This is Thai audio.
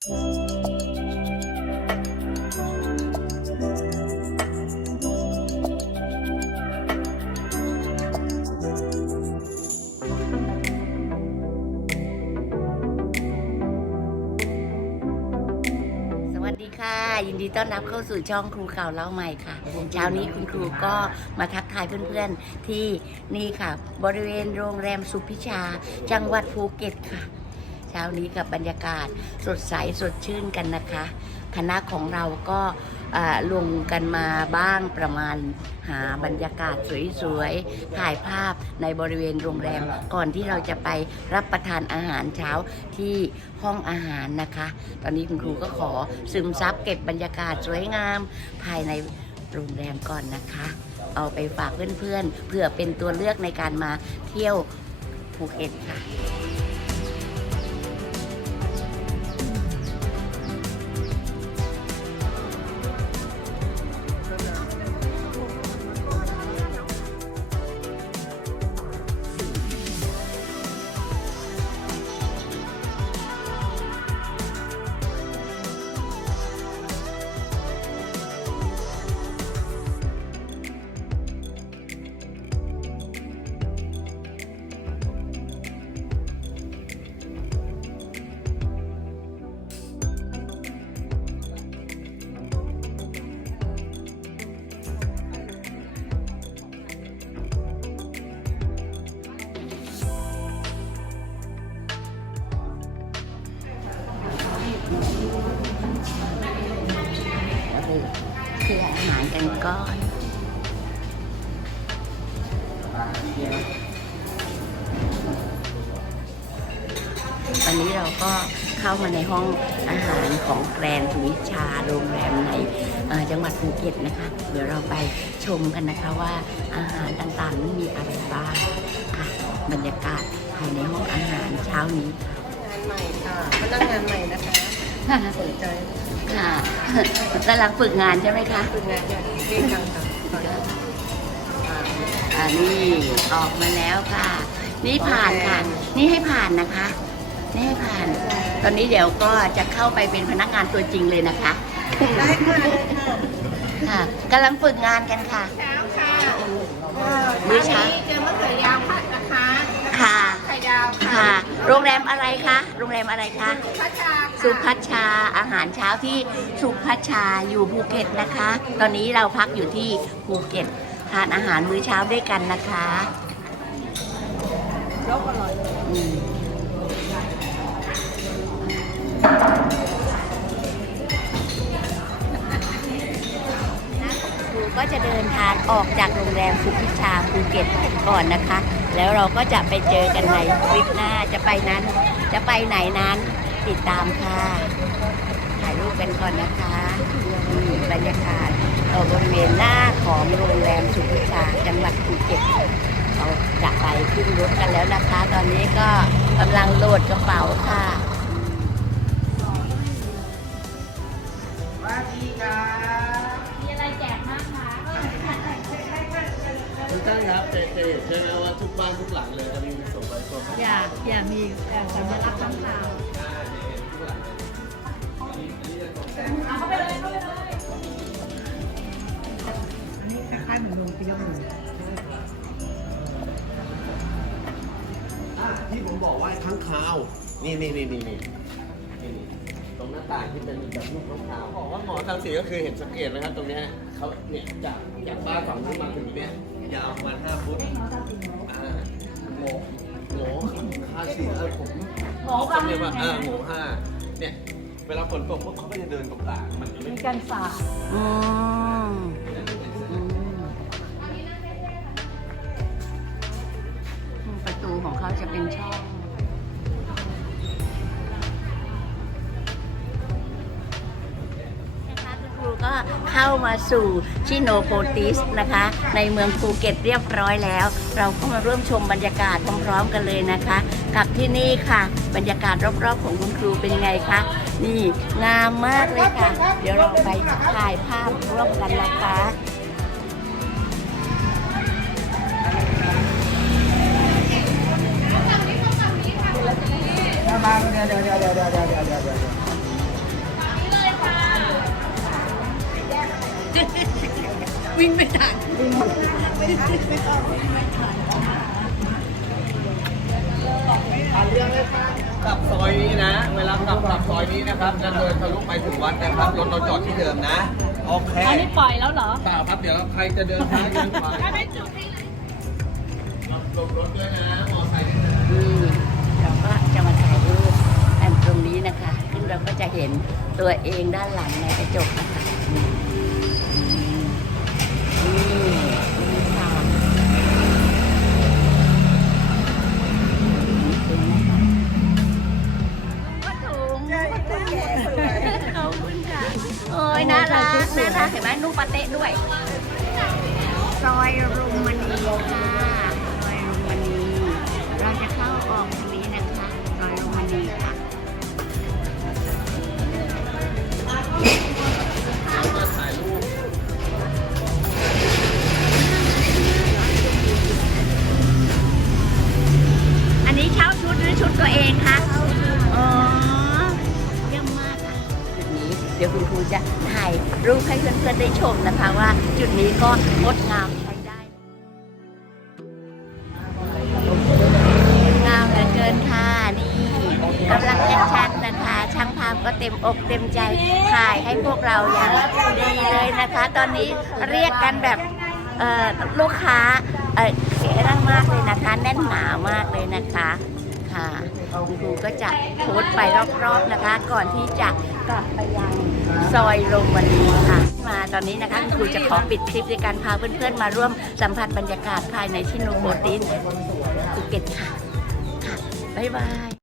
สวัสดีค่ะ ยินดีต้อนรับเข้าสู่ช่องครูเก่าเล่าใหม่ค่ะเช้านี้คุณครูก็มาทักทายเพื่อนๆที่นี่ค่ะ บริเวณโรงแรมสุพิชา จังหวัดภูเก็ตค่ะ เช้านี้กับบรรยากาศสดใสสดชื่นกันนะคะ คณะของเราก็ลงกันมาบ้างประมาณหาบรรยากาศสวยๆ ถ่ายภาพในบริเวณโรงแรม ก่อนที่เราจะไปรับประทานอาหารเช้าที่ห้องอาหารนะคะ ตอนนี้คุณครูก็ขอซึมซับเก็บบรรยากาศสวยงามภายในโรงแรมก่อนนะคะ เอาไปฝากเพื่อนๆเพื่อเป็นตัวเลือกในการมาเที่ยวภูเก็ตค่ะ ก่อน ตอนนี้เราก็เข้ามาในห้องอาหารของแกรนด์วิชาโรงแรมในจังหวัดภูเก็ตนะคะ เดี๋ยวเราไปชมกันนะคะว่าอาหารต่างๆนั้นมีอะไรบ้างค่ะ บรรยากาศภายในห้องอาหารเช้านี้งานใหม่ค่ะพนักงานใหม่นะคะ สนใจค่ะกำลังฝึกงานใช่ไหมคะฝึกงานอย่างเร่งรัดค่ะตอนนี้อ่านี่ออกมาแล้วค่ะ นี่ผ่านค่ะ นี่ให้ผ่านนะคะ นี่ให้ผ่าน ตอนนี้เดี๋ยวก็จะเข้าไปเป็นพนักงานตัวจริงเลยนะคะได้ค่ะได้ค่ะค่ะกำลังฝึกงานกันค่ะ เช้าค่ะ มื้อเช้า วันนี้เจอมะเขือยาวผัดนะคะ ค่ะ ไข่ดาวค่ะ ค่ะ โรงแรมอะไรคะ โรงแรมอะไรคะพัชชาค่ะสุพัชชา อาหารเช้าที่สุพัชชาอยู่ภูเก็ตนะคะ ตอนนี้เราพักอยู่ที่ภูเก็ตทานอาหารมื้อเช้าด้วยกันนะคะรสอร่อย ก็จะเดินทางออกจากโรงแรมสุพิชาภูเก็ตก่อนนะคะ แล้วเราก็จะไปเจอกันในคลิปหน้าจะไปนั้น จะไปไหนนั้นติดตามค่ะ ถ่ายรูปกันก่อนนะคะนี่บรรยากาศเอ่อบริเวณหน้าของโรงแรมสุพิชาจังหวัดภูเก็ตเราจะไปขึ้นรถกันแล้วนะคะ ตอนนี้ก็กำลังโหลดกระเป๋าค่ะ อยากมีสัญลักษณ์ต่างอันนี้คล้ายๆเหมือนนมเปรี้ยมูที่ผมบอกว่าทั้งคาว นี่นี่นี่นี่นี่ตรงหน้าต่างที่เป็นแบบลูกข้างคาวบอกว่าหมอทางสีก็คือเห็นสังเกตนะครับตรงเนี้ยเขาเนี่ยจากจากบ้านฝั่งนู้นมาถึงเนี่ยยาวประมาณห้าฟุต สี่เออผมเขาเรียกว่าอ่าโหห้าเนี่ยเวลาฝนตกพวกเขาก็จะเดินตรงกลางมันจะไม่มีกันสาดอืมอืมประตูของเขาจะเป็นช่อง เข้ามาสู่ชิโนโปติสนะคะ ในเมืองภูเก็ตเรียบร้อยแล้ว เราก็มาร่วมชมบรรยากาศพร้อมๆกันเลยนะคะ กับที่นี่ค่ะ บรรยากาศรอบๆของคุณครูเป็นยังไงคะนี่งามมากเลยค่ะ เดี๋ยวเราไปถ่ายภาพร่วมกันนะคะเดี๋ยวเดี๋ยวเดี๋ยวเดี๋ยวเดี๋ยวเดี๋ยวเดี๋ยว วิ่งไม่ทันกลับซอยนี้นะ เวลากลับกลับซอยนี้นะครับจะเดินทะลุไปถึงวัดนะครับรถเราจอดที่เดิมนะโอเคอันนี้ปล่อยแล้วเหรอเปล่าครับเดี๋ยวใครจะเดินทางยังไปถ้าไม่จุดให้เลยหลบรถด้วยนะมอไซค์ด้วยนะนี่เราก็จะมาถ่ายรูปอันตรงนี้นะคะซึ่งเราก็จะเห็นตัวเองด้านหลังในกระจกนะคะ เพื่อนๆได้ชมนะคะว่าจุดนี้ก็งดงามใช้ได้งามเหลือเกินค่ะนี่กำลังแอคชั่นนะคะ ช่างภาพก็เต็มอกเต็มใจถ่ายให้พวกเราอย่างดีเลยนะคะ ตอนนี้เรียกกันแบบลูกค้าเอ่อเสียร่างมากเลยนะคะ แน่นหนามากเลยนะคะ ค่ะคุณครูก็จะโพสต์ไปรอบๆนะคะ ก่อนที่จะกลับไปยังซอยโรงวันนี้ค่ะ มาตอนนี้นะคะคุณครูจะขอปิดคลิปด้วยการพาเพื่อนๆมาร่วมสัมผัสบรรยากาศภายในชิโนโบตินภูเก็ตค่ะ ค่ะ บ๊ายบาย